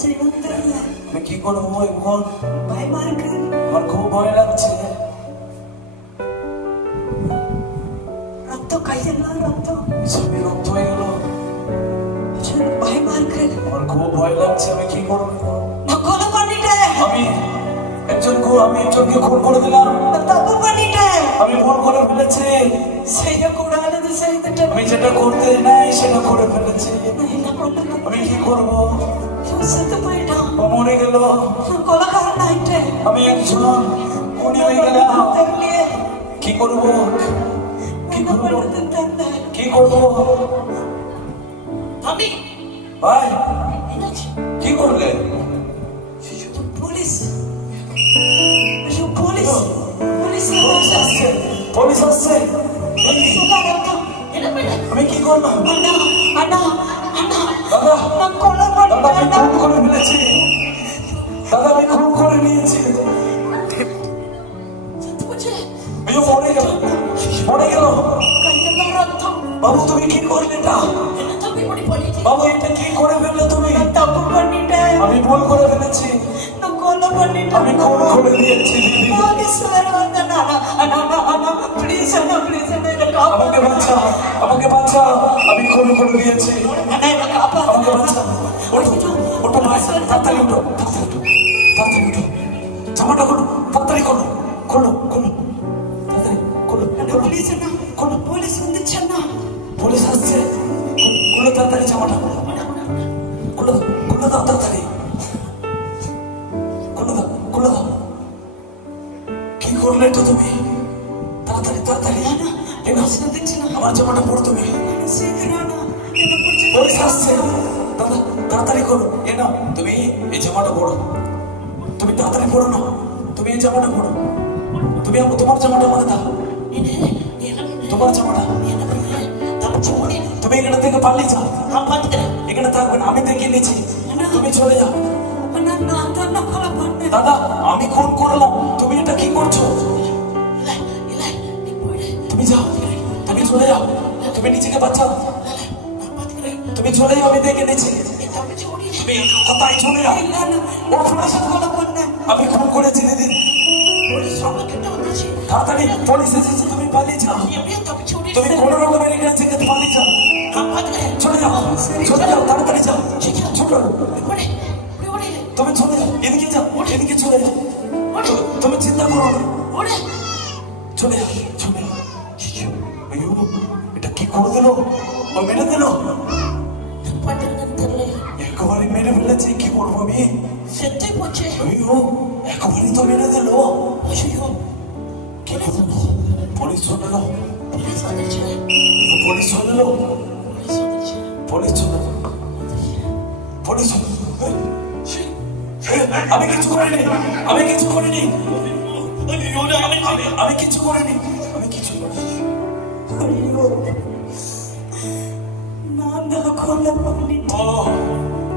আমি কি করব এখন আমার খুব ভয় লাগছে। রক্ত খাইছে না রক্ত? সবই রক্ত হয়ে গেল। শোনা ভাই আমার খুব ভয় লাগছে আমি কি করব? নকল পানিটা। আমি একজন খুন আমি একজনকে খুন করে দিলাম। তপু পানিটা। আমি ভুল করে ফেলেছি। তো আমি যেটা করতে নাই সেটা করে ফেলেছি। আমি কি করব? তো ও মরে গেল। আমি একজন খুনি হয়ে গেলাম। কি করব? কি করব? কি করব? আমি ভাই কি করলে? পুলিশ। পুলিশ। পুলিশ পুলিশ আসছে। পুলিশ আসছে। আমি কি করলাম? আনা আনা আনা। দাদা দাদা আমি পানিটা করে ফেলেছি। দাদা আমি খুন করে নিয়েছি। মরে গেল। মরে গেল। বাবু তুমি কি করলে এটা? বাবু এটা কি করে ফেললে তুমি? আমি ভুল করে ফেলেছি। আমি খুন করে দিয়েছি দিদি। আমাকে বাঁচা আমাকে বাঁচা। আমি খুন করে দিয়েছি। আমাকে বাঁচা। ওঠো ওঠো মাছ তাড়াতাড়ি ওঠো তাড়াতাড়ি ওঠো তাড়াতাড়ি ওঠো। জামাটা করো তাড়াতাড়ি খোলো। আসছে দাদা, তাড়াতাড়ি করো। এ নাও তুমি এই জামাটা পরো তুমি তাড়াতাড়ি পরো না। তুমি এই জামাটা পরো তুমি তোমার জামাটা আমাকে দাও তোমার জামাটা। তুমি এখানে থেকে পালিয়ে যাও। এখানে থাকবে না। আমি দেখে নিয়েছি তুমি চলে যাও। দাদা, আমি খুন করলাম। তুমি এটা কি করছ? তুমি যাও। তুমি চলে যাও। তুমি নিজেকে বাঁচাও। তুমি চলে যাও আমি দেখে নিয়েছি। তুমি কোথায় চলে যাও আমি খুন করেছি দিদি তাড়াতাড়ি পুলিশ এসেছে তুমি পালিয়ে যাও। তুমি কোনো রকমের এখানে থেকে পালিয়ে যাও। চলে যাও। চলে যাও তাড়াতাড়ি যাও। ছোট। তুমি চলে যাও। এদিকে যাও। এদিকে চলে যাও। তুমি চিন্তা করো না। চলে যাও চলে যাও এটা কি করে দিল? ও মেরে দিল? একেবারে মেরে ফেলেছে কি করব আমি? সত্যি আইয়ো, একেবারে তো মেরে দিল পুলিশ চলে এলো। পুলিশ চলে এলো। পুলিশ চলে এলো। পুলিশ আমি কিছু করিনি। আমি কিছু করিনি। আমি আমি কিছু করিনি। আমি কিছু করিনি। ও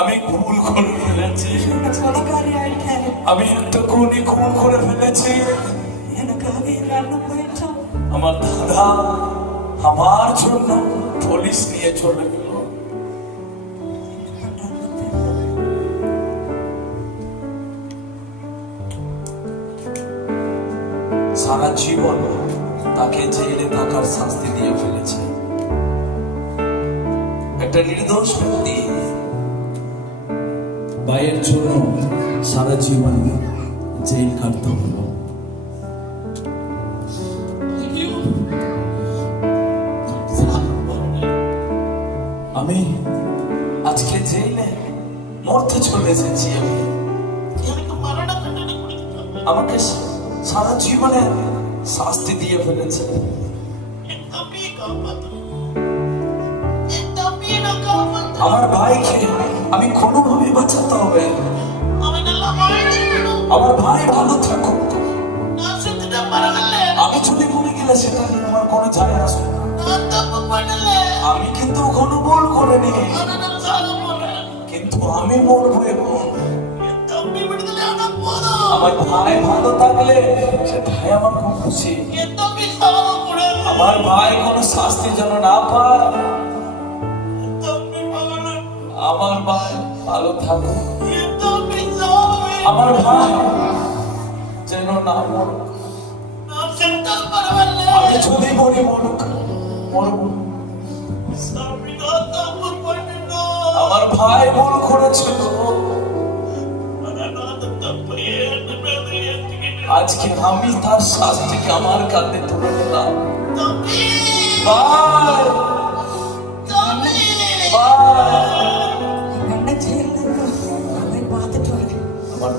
আমি ভুল করে ফেলেছি। আমি একটা খুন করে ফেলেছি। আমার দাদা আমার জন্য পুলিশ নিয়ে চলে গেল। সারা জীবন তাকে জেলে থাকার শাস্তি দিয়ে ফেলেছে। একটা নির্দোষ ব্যক্তি ভাইয়ের জন্য সারা জীবন জেল কাটতে হলো আমি আজকে জেলে মরতে চলে এসেছি আমি আমাকে সারা জীবনে শাস্তি দিয়ে ফেলেছে আমার ভাইকে আমি কোনোভাবে বাঁচাতে হবে। আমার ভাই ভালো থাকুক। আমি যদি মরে গেলে সেটা নিয়ে আমার কোনো যায় আসবে। আমি কিন্তু কোনো ভুল করিনি। কিন্তু আমি মরবো এবং আমার ভাই ভালো থাকলে সে ভাই আমার খুব খুশি। আমার ভাই কোনো শাস্তি যেন না পায়। আমার ভাই ভালো থাকুক। আমার ভাই যেন না মরুক। আমি যদি মরি মরুক মরবো। আমার ভাই ভুল করেছিল। আজকে আমি তার শাস্তিকে আমার কাঁধে তুলে নিলাম।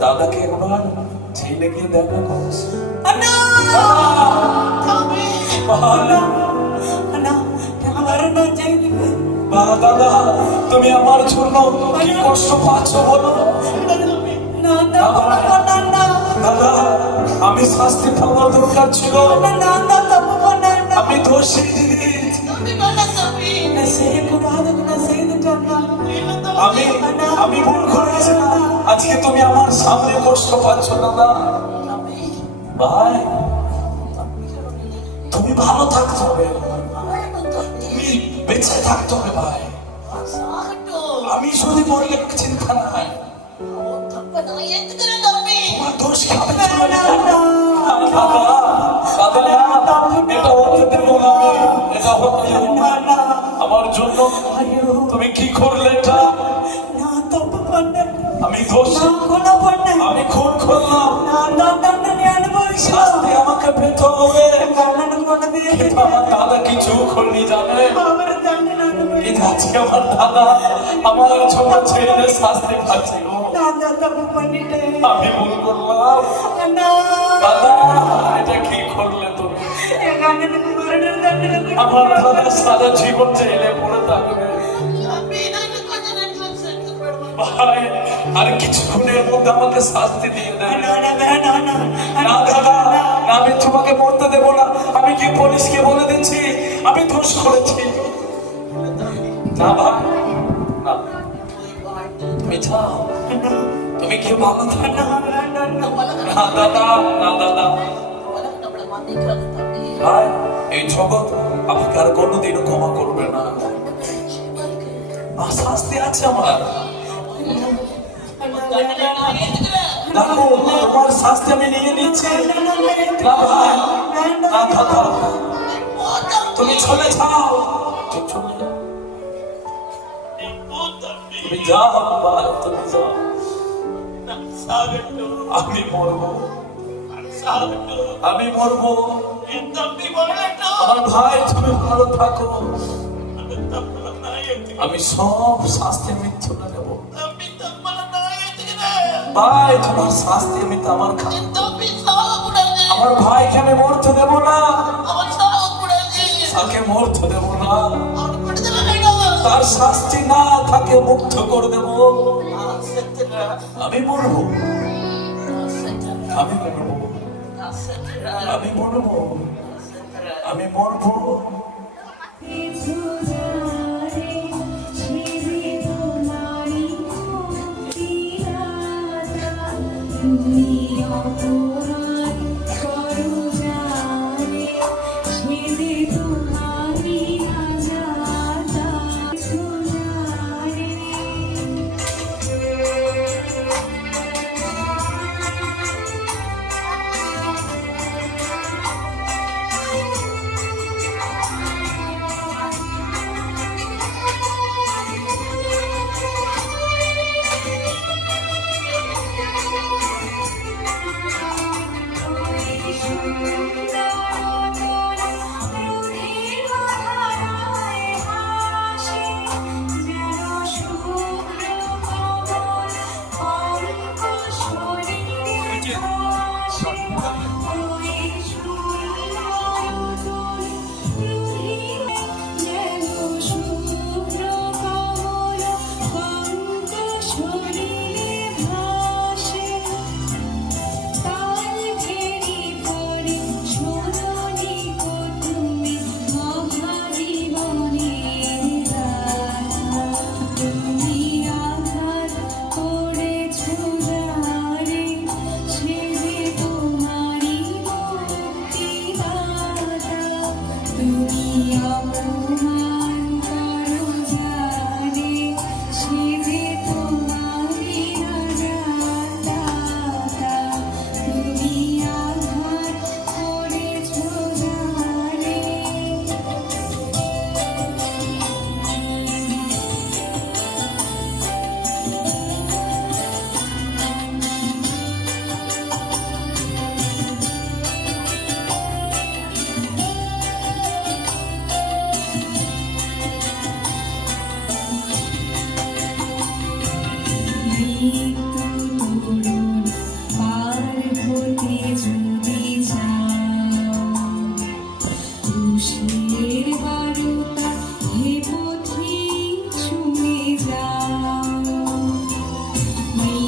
দাদাকে একবার ঝেলে গিয়ে দেখা করছ। তুমি আমার জন্য কি কষ্ট পাচ্ছ বলো? দাদা আমি শাস্তি পাওয়ার দরকার ছিল। আমি দোষী। দিদি সেই কুমার সেই দুটো আমি আমি ভুল করেছি আজকে তুমি আমার সামনে কষ্ট পাচ্ছ দাদা ভাই তুমি ভালো থাকতে হবে। তুমি বেঁচে থাকতে হবে ভাই। আমি শুধু মরলে চিন্তা নাই তোমার দোষ খাবে না। না না। আমার জন্য তুমি কি করলে? শাস্তি আমাকে পেতে হবে। আমার দাদা কিছু করলি যাবে? আমার দাদা আমার ছোট ছেলে শাস্তি পাচ্ছে আমি ভুল করলাম। দাদা এটা কি করলে তুমি? আমার দাদা সারা জীবন চাইলে পড়ে থাকবে। ভাই আর কিছুক্ষণের মধ্যে আমাকে শাস্তি দিয়ে দেয়। না দাদা আমি তোমাকে মরতে দেবো না। আমি কি পুলিশকে বলে দিচ্ছি আমি দোষ করেছি। না ভাই তুমি যাও। তুমি কি ভালো না দাদা না দাদা। ভাই এই জগৎ আমাকে আর কোনোদিনও ক্ষমা করবে না। শাস্তি আছে আমার। দেখো তোমার শাস্তি আমি নিয়ে নিচ্ছি। তুমি চলে যাও। আমি মরবো। আমি মরবো। আমার ভাই, তুমি ভালো থাকো। আমি সব শাস্তি তুলে নেব ভাই তোমার শাস্তি আমি তো আমার আমার ভাইকে আমি মরতে দেবো না। তাকে মরতে দেবো না। তার শাস্তি না তাকে মুক্ত করে দেবো। আমি মরবো। আমি মরবো। আমি মরবো। আমি মরবো।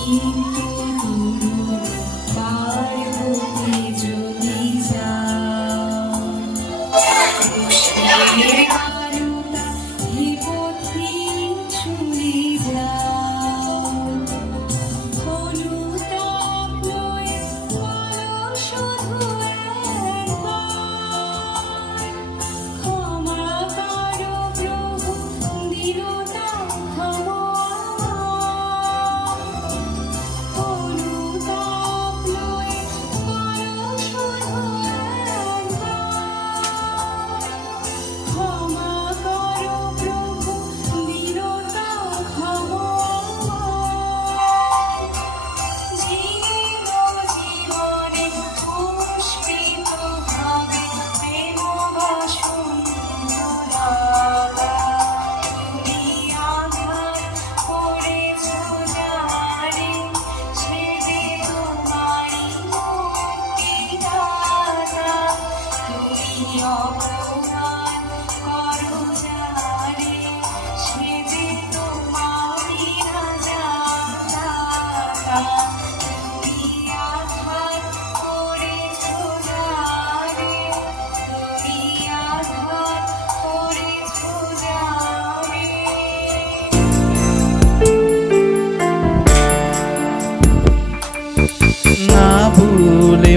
Here we go.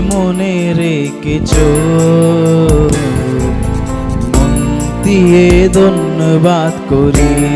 মনে রেখেছ। মন দিয়ে ধন্যবাদ করি।